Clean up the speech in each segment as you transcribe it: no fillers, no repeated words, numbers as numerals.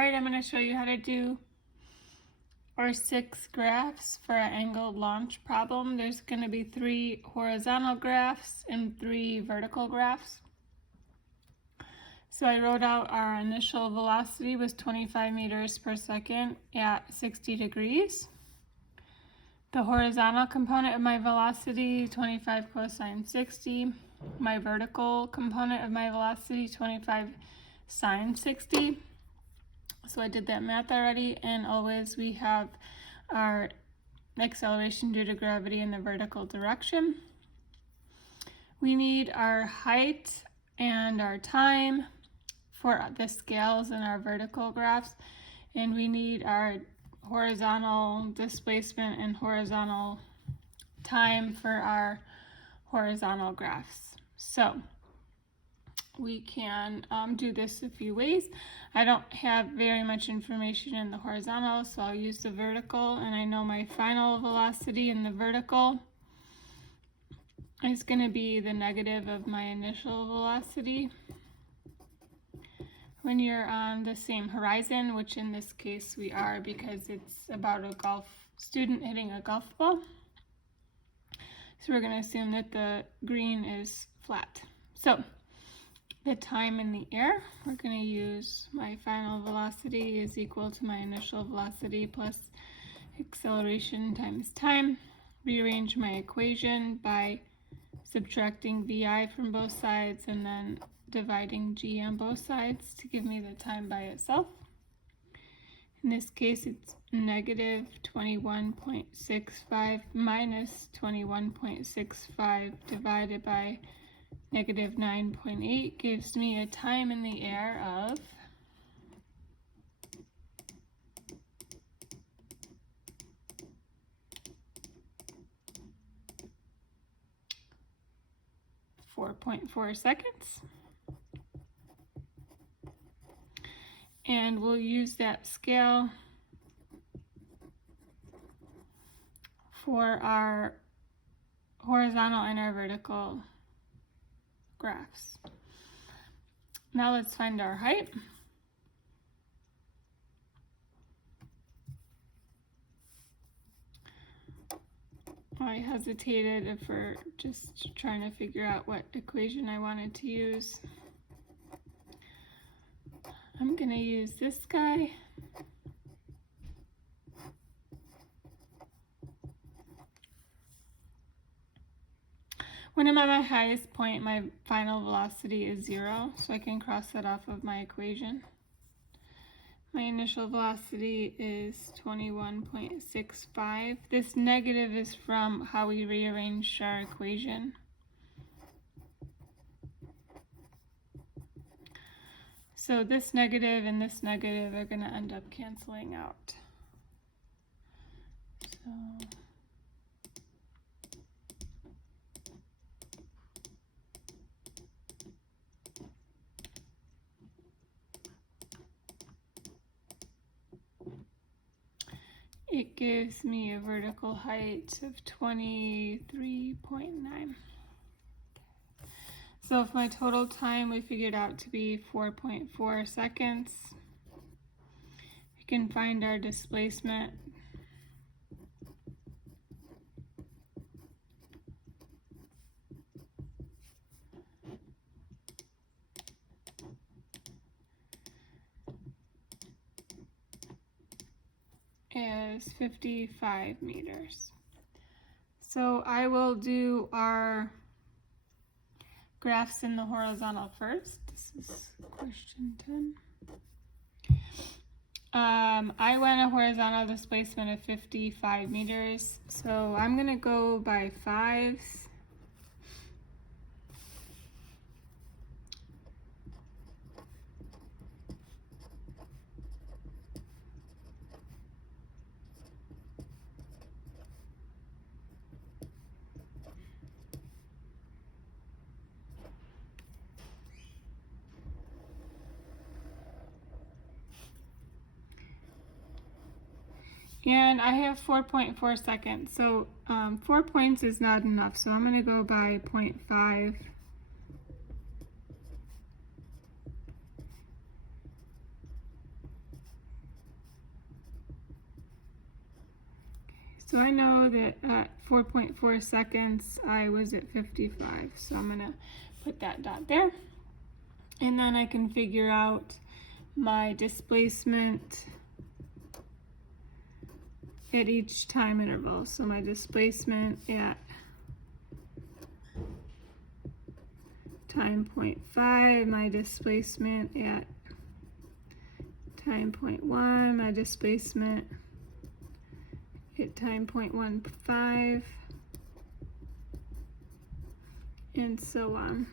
Alright, I'm going to show you how to do our 6 graphs for an angled launch problem. There's going to be 3 horizontal graphs and 3 vertical graphs. So I wrote out our initial velocity was 25 meters per second at 60 degrees. The horizontal component of my velocity, 25 cosine 60. My vertical component of my velocity, 25 sine 60. So I did that math already, and always we have our acceleration due to gravity in the vertical direction. We need our height and our time for the scales in our vertical graphs, and we need our horizontal displacement and horizontal time for our horizontal graphs. So we can do this a few ways. I don't have very much information in the horizontal, so I'll use the vertical, and I know my final velocity in the vertical is going to be the negative of my initial velocity. When you're on the same horizon, which in this case we are because it's about a golf student hitting a golf ball. So we're going to assume that the green is flat. So the time in the air, we're going to use my final velocity is equal to my initial velocity plus acceleration times time. Rearrange my equation by subtracting VI from both sides and then dividing G on both sides to give me the time by itself. In this case, it's negative 21.65 minus 21.65 divided by negative 9.8 gives me a time in the air of 4.4 seconds. And we'll use that scale for our horizontal and our vertical graphs. Now let's find our height. I hesitated for just trying to figure out what equation I wanted to use. I'm going to use this guy. When I'm at my highest point, my final velocity is 0, so I can cross that off of my equation. My initial velocity is 21.65. This negative is from how we rearranged our equation. So this negative and this negative are going to end up canceling out. So it gives me a vertical height of 23.9. So if my total time we figured out to be 4.4 seconds, we can find our displacement. Is 55 meters. So I will do our graphs in the horizontal first. This is question 10. I went a horizontal displacement of 55 meters, so I'm going to go by fives. And I have 4.4 seconds, so 4 points is not enough, so I'm going to go by 0.5. So I know that at 4.4 seconds, I was at 55. So I'm gonna put that dot there. And then I can figure out my displacement at each time interval. So my displacement at time 0.5, my displacement at time 0.1, my displacement at time 0.15, and so on.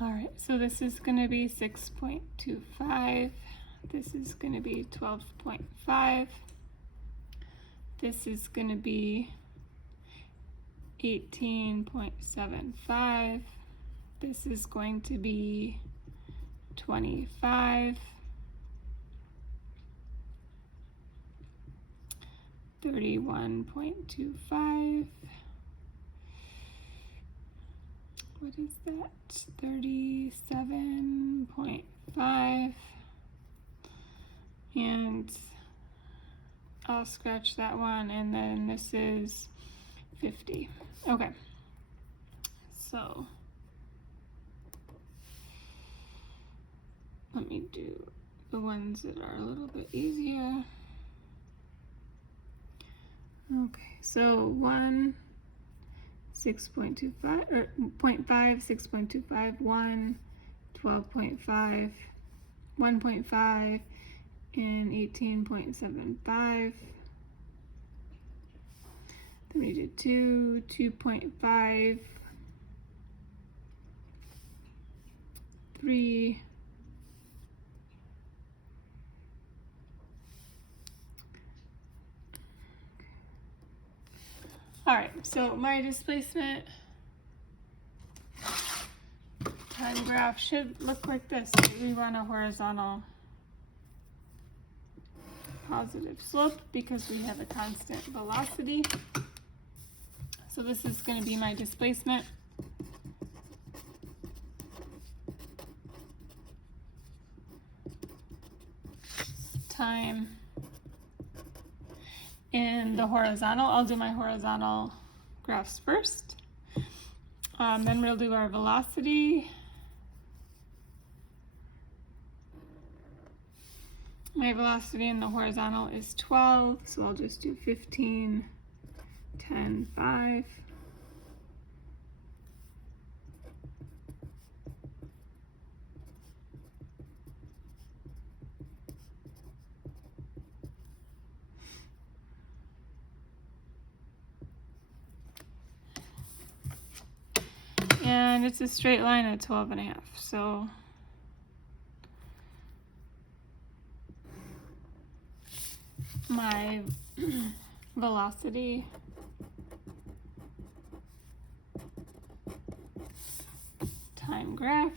All right, so this is going to be 6.25. This is going to be 12.5. This is going to be 18.75. This is going to be 25. 31.25. What is that? 37.5. And I'll scratch that one, and then this is 50. Okay. So let me do the ones that are a little bit easier. Okay, so 1, 6.25, or 0.5, 6.25, 1, 12.5, 1.5, and 18.75. Then we did 2, 2.5, 3, all right, so my displacement time graph should look like this. We run a horizontal positive slope because we have a constant velocity. So this is going to be my displacement. Time in the horizontal. I'll do my horizontal graphs first. Then we'll do our velocity. My velocity in the horizontal is 12, so I'll just do 15, 10, 5. And it's a straight line at 12.5, so my velocity time graph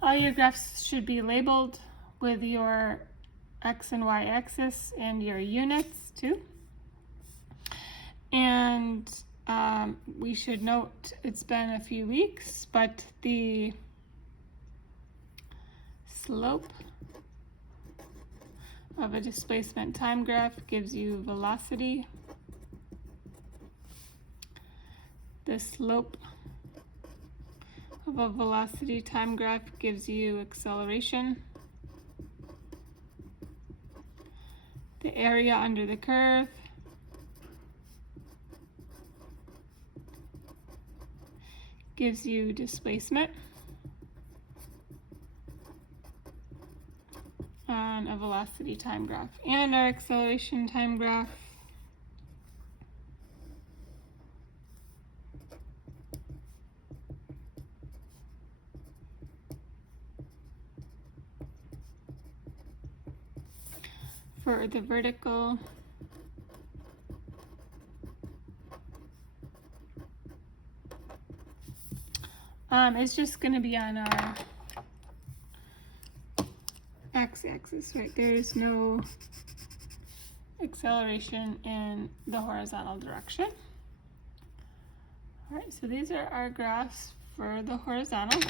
all your graphs should be labeled with your X and Y axis and your units too. And we should note it's been a few weeks, but the slope of a displacement time graph gives you velocity. The slope of a velocity time graph gives you acceleration. The area under the curve gives you displacement on a velocity time graph. And our acceleration time graph for the vertical It's just going to be on our x-axis, right? There's no acceleration in the horizontal direction. All right, so these are our graphs for the horizontal.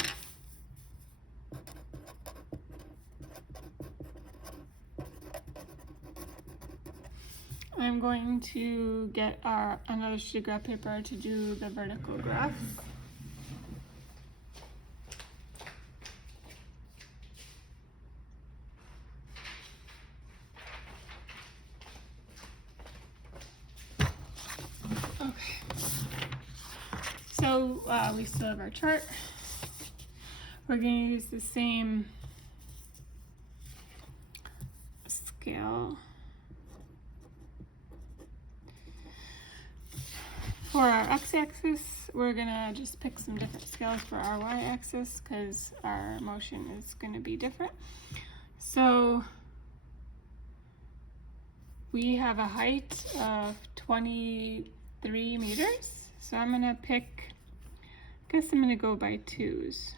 I'm going to get another sheet of graph paper to do the vertical graphs. Okay. So we still have our chart. We're going to use the same scale for our x-axis. We're going to just pick some different scales for our y-axis because our motion is going to be different. So we have a height of 23 meters. So I'm going to pick, I guess I'm going to go by twos.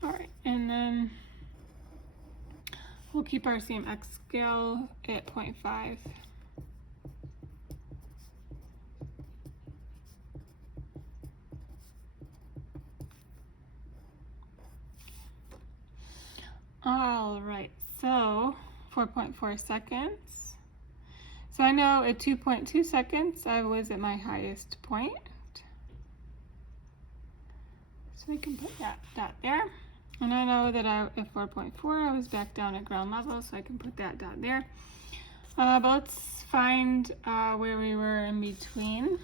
All right, and then we'll keep our same x scale at 0.5. All right, so 4.4 seconds. So I know at 2.2 seconds, I was at my highest point. So I can put that dot there. And I know that at 4.4, I was back down at ground level, so I can put that dot there. But let's find where we were in between.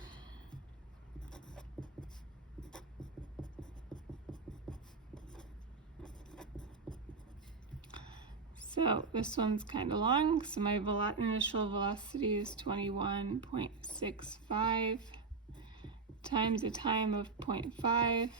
So this one's kind of long, so my initial velocity is 21.65 times a time of 0.5.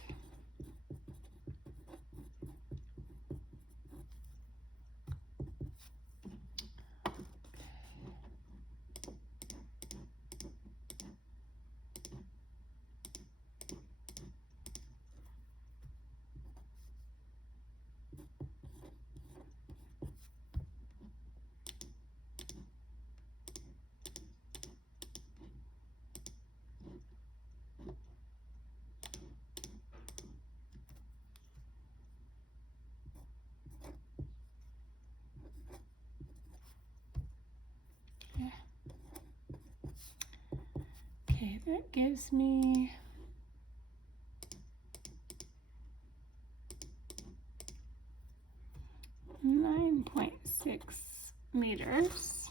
Okay, that gives me .6 meters.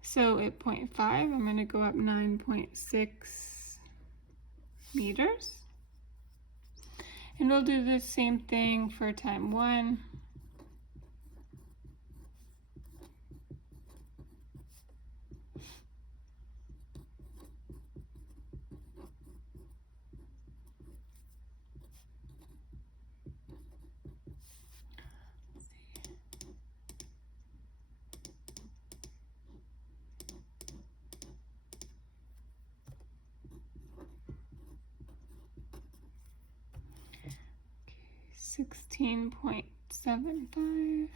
So at 0.5, I'm going to go up 9.6 meters. And we'll do the same thing for time 1. Okay, 16.75.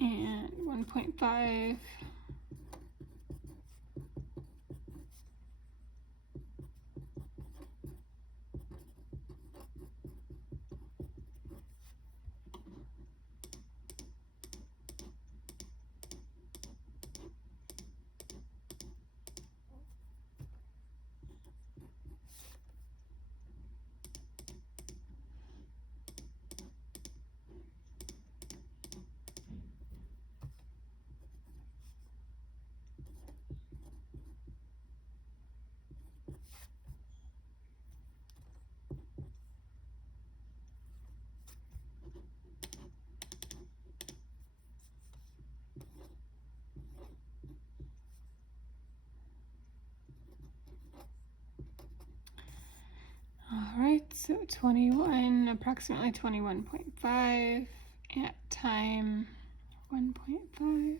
And 1.5. So 21, approximately 21.5 at time 1.5.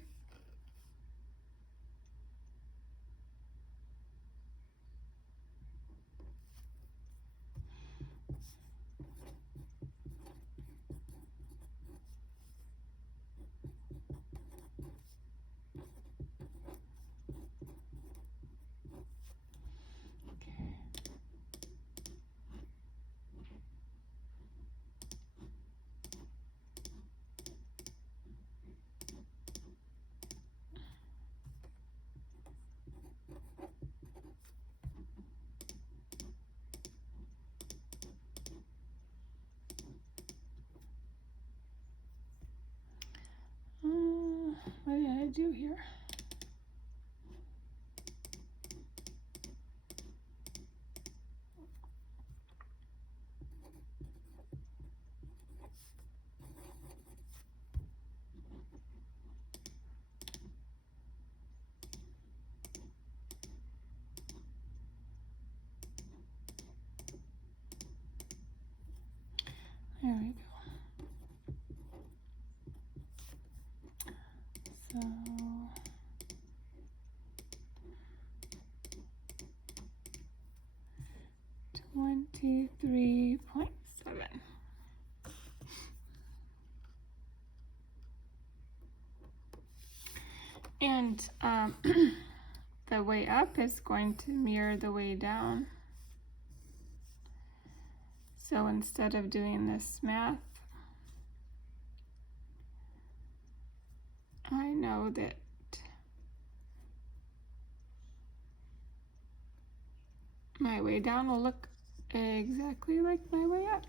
What did I do here? There we go. So 23.7. And the way up is going to mirror the way down. So instead of doing this math, I know that my way down will look exactly like my way up.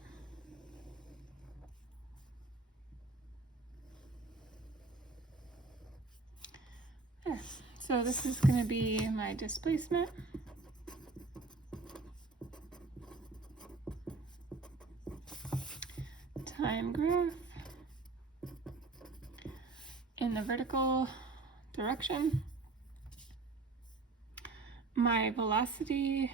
Yes. So this is going to be my displacement. Time graph in the vertical direction. My velocity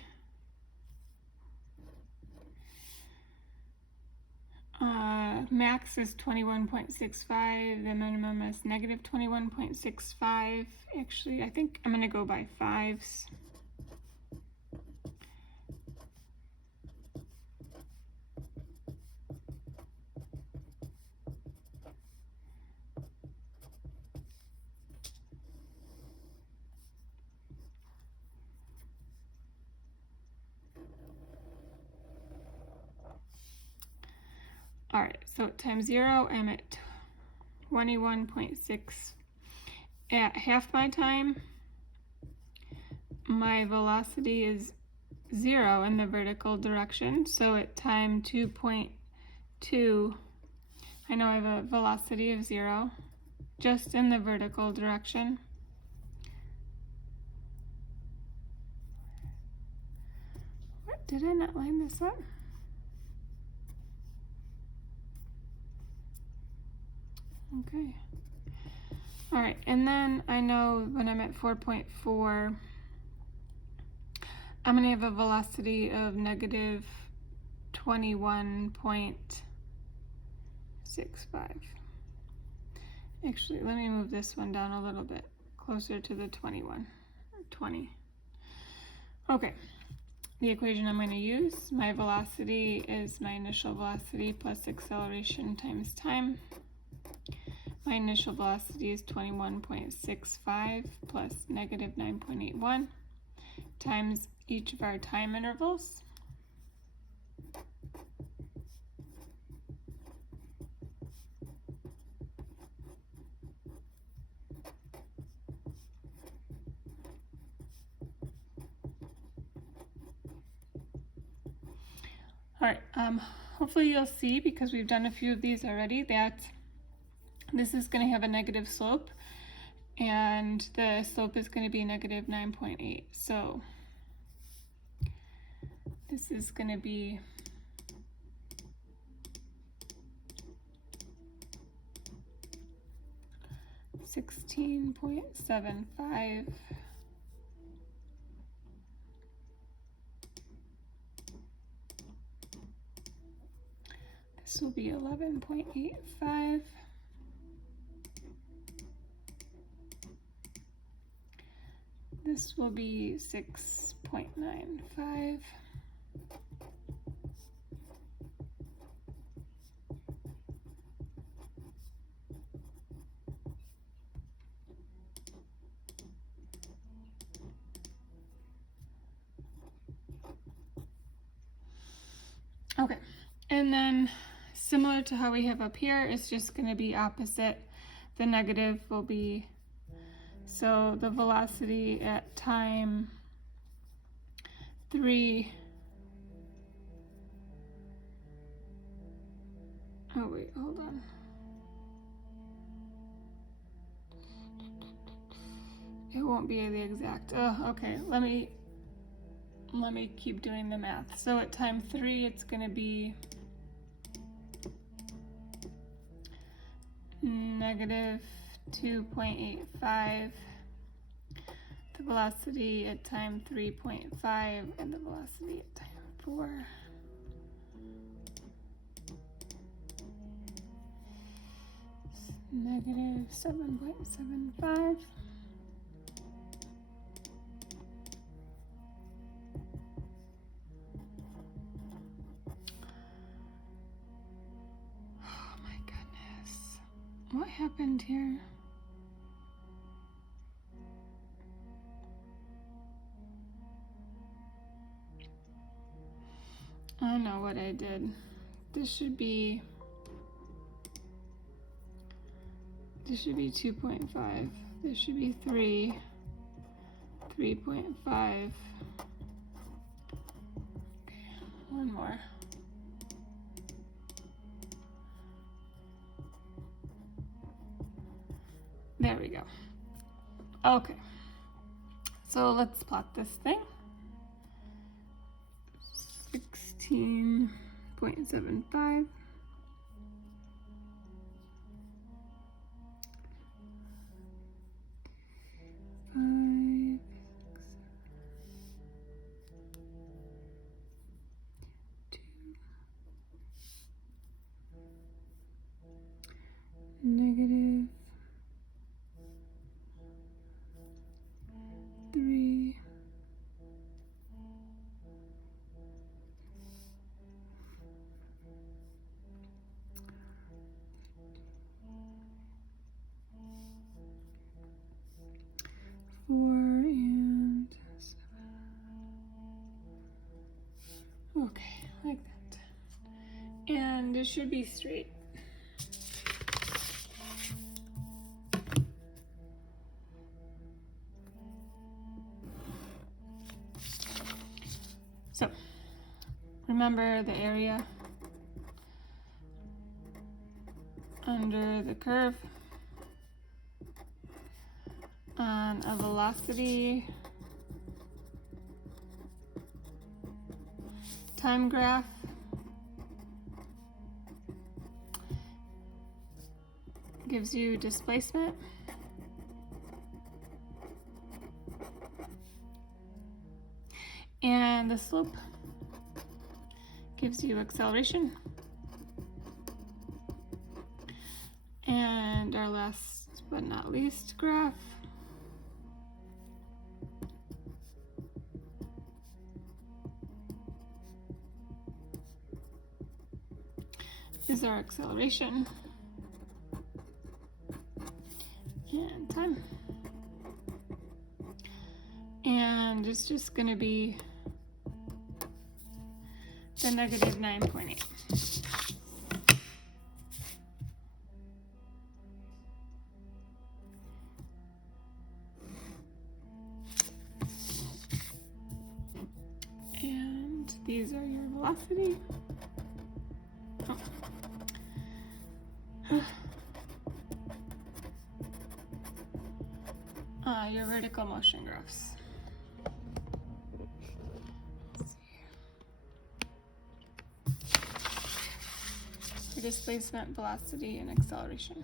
max is 21.65, the minimum is negative 21.65. Actually, I think I'm going to go by fives. All right, so at time 0, I'm at 21.6. At half my time, my velocity is 0 in the vertical direction. So at time 2.2, I know I have a velocity of 0, just in the vertical direction. What, did I not line this up? Okay. All right, and then I know when I'm at 4.4, I'm gonna have a velocity of negative 21.65. Actually, let me move this one down a little bit closer to the 21 or 20. Okay, the equation I'm going to use, my velocity is my initial velocity plus acceleration times time. My initial velocity is 21.65 plus negative 9.81 times each of our time intervals. All right, hopefully you'll see, because we've done a few of these already, that this is going to have a negative slope, and the slope is going to be negative 9.8. So this is going to be $16.75 This will be 11.85. This will be 6.95. Okay, and then similar to how we have up here, it's just going to be opposite. The negative will be, so the velocity at time 3, oh wait, hold on. It won't be the exact, oh, okay, let me keep doing the math. So at time 3, it's going to be negative 2.85, the velocity at time 3.5, and the velocity at time 4. Negative 7.75. What happened here? I know what I did. This should be 2.5. This should be 3, 3.5. Okay, one more. There we go. Okay, so let's plot this thing. 16.75. Negative 3, 4, and 7. Okay, like that. And it should be straight. So, remember the area under the curve on a velocity time graph gives you displacement. And the slope gives you acceleration. And our last but not least graph is our acceleration and time. And it's just going to be the negative 9.8. And these are your velocity. Your vertical motion graphs. For displacement, velocity, and acceleration.